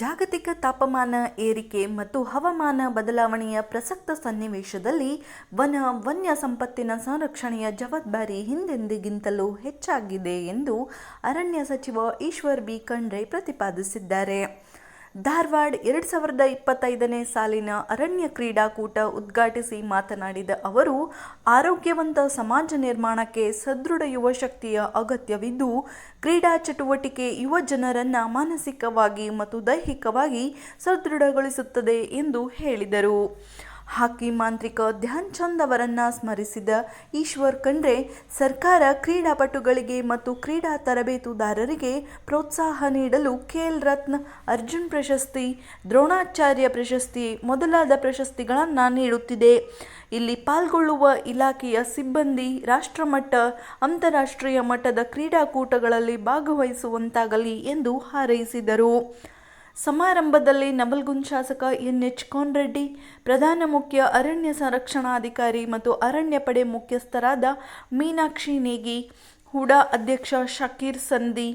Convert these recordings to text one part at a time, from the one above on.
ಜಾಗತಿಕ ತಾಪಮಾನ ಏರಿಕೆ ಮತ್ತು ಹವಾಮಾನ ಬದಲಾವಣೆಯ ಪ್ರಸಕ್ತ ಸನ್ನಿವೇಶದಲ್ಲಿ ವನ್ಯ ಸಂಪತ್ತಿನ ಸಂರಕ್ಷಣೆಯ ಜವಾಬ್ದಾರಿ ಹಿಂದೆಂದಿಗಿಂತಲೂ ಹೆಚ್ಚಾಗಿದೆ ಎಂದು ಅರಣ್ಯ ಸಚಿವ ಈಶ್ವರ್ ಬಿ ಖಂಡ್ರೆ ಪ್ರತಿಪಾದಿಸಿದ್ದಾರೆ. ಧಾರವಾಡ 2025ನೇ ಸಾಲಿನ ಅರಣ್ಯ ಕ್ರೀಡಾಕೂಟ ಉದ್ಘಾಟಿಸಿ ಮಾತನಾಡಿದ ಅವರು, ಆರೋಗ್ಯವಂತ ಸಮಾಜ ನಿರ್ಮಾಣಕ್ಕೆ ಸದೃಢ ಯುವಶಕ್ತಿಯ ಅಗತ್ಯವಿದ್ದು, ಕ್ರೀಡಾ ಚಟುವಟಿಕೆ ಯುವ ಜನರನ್ನು ಮಾನಸಿಕವಾಗಿ ಮತ್ತು ದೈಹಿಕವಾಗಿ ಸದೃಢಗೊಳಿಸುತ್ತದೆ ಎಂದು ಹೇಳಿದರು. ಹಾಕಿ ಮಾಂತ್ರಿಕ ಧ್ಯಾನ್ ಚಂದ್ ಅವರನ್ನು ಸ್ಮರಿಸಿದ ಈಶ್ವರ್ ಖಂಡ್ರೆ, ಸರ್ಕಾರ ಕ್ರೀಡಾಪಟುಗಳಿಗೆ ಮತ್ತು ಕ್ರೀಡಾ ತರಬೇತುದಾರರಿಗೆ ಪ್ರೋತ್ಸಾಹ ನೀಡಲು ಖೇಲ್ ರತ್ನ, ಅರ್ಜುನ್ ಪ್ರಶಸ್ತಿ, ದ್ರೋಣಾಚಾರ್ಯ ಪ್ರಶಸ್ತಿ ಮೊದಲಾದ ಪ್ರಶಸ್ತಿಗಳನ್ನು ನೀಡುತ್ತಿದೆ. ಇಲ್ಲಿ ಪಾಲ್ಗೊಳ್ಳುವ ಇಲಾಖೆಯ ಸಿಬ್ಬಂದಿ ರಾಷ್ಟ್ರಮಟ್ಟ, ಅಂತಾರಾಷ್ಟ್ರೀಯ ಮಟ್ಟದ ಕ್ರೀಡಾಕೂಟಗಳಲ್ಲಿ ಭಾಗವಹಿಸುವಂತಾಗಲಿ ಎಂದು ಹಾರೈಸಿದರು. ಸಮಾರಂಭದಲ್ಲಿ ನವಲಗುಂದ ಶಾಸಕ ಎನ್.ಎಚ್. ಕೋನರೆಡ್ಡಿ, ಪ್ರಧಾನ ಮುಖ್ಯ ಅರಣ್ಯ ಸಂರಕ್ಷಣಾಧಿಕಾರಿ ಮತ್ತು ಅರಣ್ಯ ಪಡೆ ಮುಖ್ಯಸ್ಥರಾದ ಮೀನಾಕ್ಷಿ ನೇಗಿ, ಹೂಡಾ ಅಧ್ಯಕ್ಷ ಶಕೀರ್ ಸಂಧಿ,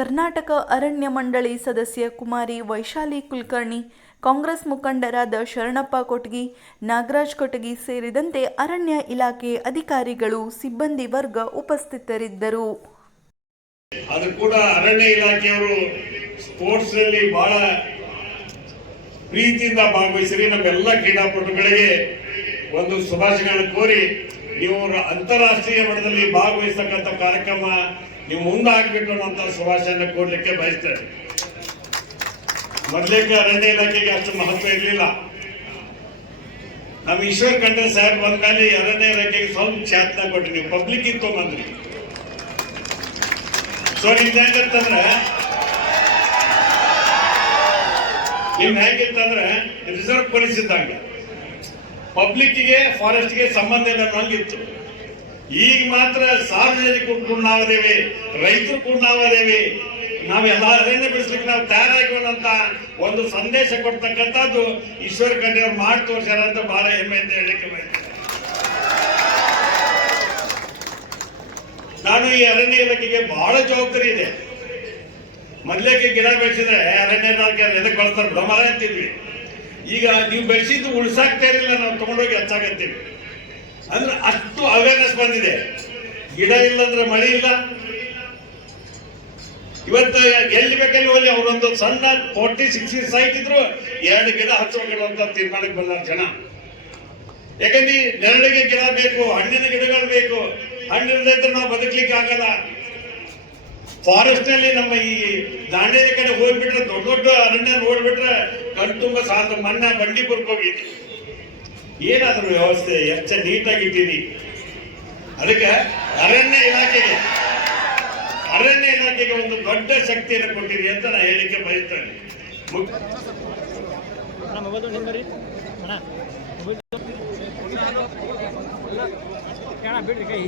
ಕರ್ನಾಟಕ ಅರಣ್ಯ ಮಂಡಳಿ ಸದಸ್ಯ ಕುಮಾರಿ ವೈಶಾಲಿ ಕುಲಕರ್ಣಿ, ಕಾಂಗ್ರೆಸ್ ಮುಖಂಡರಾದ ಶರಣಪ್ಪ ಕೊಟಗಿ, ನಾಗರಾಜ್ ಕೊಟಗಿ ಸೇರಿದಂತೆ ಅರಣ್ಯ ಇಲಾಖೆ ಅಧಿಕಾರಿಗಳು, ಸಿಬ್ಬಂದಿ ವರ್ಗ ಉಪಸ್ಥಿತರಿದ್ದರು. ಅದು ಕೂಡ ಅರಣ್ಯ ಇಲಾಖೆಯವರು ಸ್ಪೋರ್ಟ್ಸ್ ನಲ್ಲಿ ಬಹಳ ಪ್ರೀತಿಯಿಂದ ಭಾಗವಹಿಸಿರಿ. ನಮ್ಮೆಲ್ಲ ಕ್ರೀಡಾಪಟುಗಳಿಗೆ ಒಂದು ಶುಭಾಶಯಗಳನ್ನು ಕೋರಿ, ನೀವು ಅಂತಾರಾಷ್ಟ್ರೀಯ ಮಟ್ಟದಲ್ಲಿ ಭಾಗವಹಿಸತಕ್ಕಂಥ ಕಾರ್ಯಕ್ರಮ ನೀವು ಮುಂದಾಗಬೇಕು ಅನ್ನೋಂಥ ಶುಭಾಶಯನ ಕೋರ್ಲಿಕ್ಕೆ ಬಯಸ್ತೇನೆ. ಮೊದಲೇಕ ಅರಣ್ಯ ಇಲಾಖೆಗೆ ಅಷ್ಟು ಮಹತ್ವ ಇರಲಿಲ್ಲ. ನಮ್ಮ ಈಶ್ವರ್ ಖಂಡ್ರೆ ಸಾಹೇಬ್ ಬಂದ್ಮೇಲೆ ಅರಣ್ಯ ಇಲಾಖೆಗೆ ಸ್ವಲ್ಪ ಖ್ಯಾತನ ಕೊಟ್ರಿ, ನೀವು ಪಬ್ಲಿಕ್ ಇತ್ತು ಬಂದ್ರಿ. ಸೊ ನಿಮ್ದಂತಂದ್ರೆ ನಿಮ್ ಹೇಗಿತ್ತಂದ್ರೆ ರಿಸರ್ವ್ ಪೊಲೀಸ್ ಇದ್ದಂಗೆ ಪಬ್ಲಿಕ್ಗೆ ಫಾರೆಸ್ಟ್ಗೆ ಸಂಬಂಧ ಇಲ್ಲ ಅನ್ನೋಂಗಿತ್ತು. ಈಗ ಮಾತ್ರ ಸಾರ್ವಜನಿಕರು ಕೂಡ ನಾವದೇವಿ, ರೈತರು ಕೂಡ ನಾವದೇವಿ, ನಾವೆಲ್ಲ ಅರಣ್ಯ ಬೆಳೆಸ್ಲಿಕ್ಕೆ ನಾವು ತಯಾರಾಗಿವನ್ನಂತ ಒಂದು ಸಂದೇಶ ಕೊಡ್ತಕ್ಕಂಥದ್ದು ಈಶ್ವರ್ ಖಂಡ್ರೆ ಅವ್ರು ಮಾಡಿ ತೋರ್ಸ್ಯಾರ ಅಂತ ಬಹಳ ಹೆಮ್ಮೆ ಅಂತ ಹೇಳಲಿಕ್ಕೆ ಬಯಸ್ತೇನೆ. ನಾನು ಈ ಅರಣ್ಯ ಇಲಾಖೆಗೆ ಬಹಳ ಜವಾಬ್ದಾರಿ ಇದೆ. ಮೊದ್ಲೇಕೆ ಗಿಡ ಬೆಳೆಸಿದ್ರೆ ಅರಣ್ಯ ಇಲಾಖೆ ಎದಕ್ಕೆ ಬಳಸ್ತಾರೆ, ಬಿಡಮರ ಅಂತಿದ್ವಿ. ಈಗ ನೀವು ಬೆಳೆಸಿದ್ದು ಉಳ್ಸಾಕ್ತಾ ಇರಲಿಲ್ಲ, ನಾವು ತಗೊಂಡೋಗಿ ಹಚ್ಚಾಕತ್ತೀವಿ. ಅಂದ್ರೆ ಅಷ್ಟು ಅವೇರ್ನೆಸ್ ಬಂದಿದೆ. ಗಿಡ ಇಲ್ಲ ಅಂದ್ರೆ ಮಳೆ ಇಲ್ಲ. ಇವತ್ತು ಎಲ್ಲಿ ಬೇಕಲ್ಲಿ ಹೋಗಿ ಅವರೊಂದು ಸಣ್ಣ 40-60 ಸೈಟ್ ಇದ್ರು 2 ಗಿಡ ಹಚ್ಚೋಗಿರುವಂತ ತೀರ್ಮಾನಕ್ಕೆ ಬಂದಾರ ಜನ. ಯಾಕಂದ್ರೆ ನೆರಳಿಗೆ ಗಿಡ ಬೇಕು, ಹಣ್ಣಿನ ಗಿಡಗಳು ಬೇಕು. ಹಣ್ಣಿಲ್ಲದ್ರೆ ನಾವು ಬದುಕಲಿಕ್ಕೆ ಆಗಲ್ಲ. ಫಾರೆಸ್ಟ್ ನಲ್ಲಿ ನಮ್ಮ ಈ ದಾಂಡೇಲಿ ಕಡೆ ಹೋಗ್ಬಿಟ್ರೆ, ದೊಡ್ಡ ದೊಡ್ಡ ಅರಣ್ಯ ನೋಡ್ಬಿಟ್ರೆ ಕಣ್ತುಂಬ ಸಾಲ. ಮಣ್ಣ ಬಂಡೀಪುರಕ್ಕೆ ಹೋಗಿದ್ವಿ, ಏನಾದ್ರು ವ್ಯವಸ್ಥೆ ಎಷ್ಟು ನೀಟಾಗಿಟ್ಟಿರಿ. ಅದಕ್ಕೆ ಅರಣ್ಯ ಇಲಾಖೆಗೆ ಒಂದು ದೊಡ್ಡ ಶಕ್ತಿಯನ್ನು ಕೊಟ್ಟಿರಿ ಅಂತ ನಾನು ಹೇಳಿಕೆ ಬಯಸ್ತೇನೆ. ಬಿಡ್ರಿ ಕೈ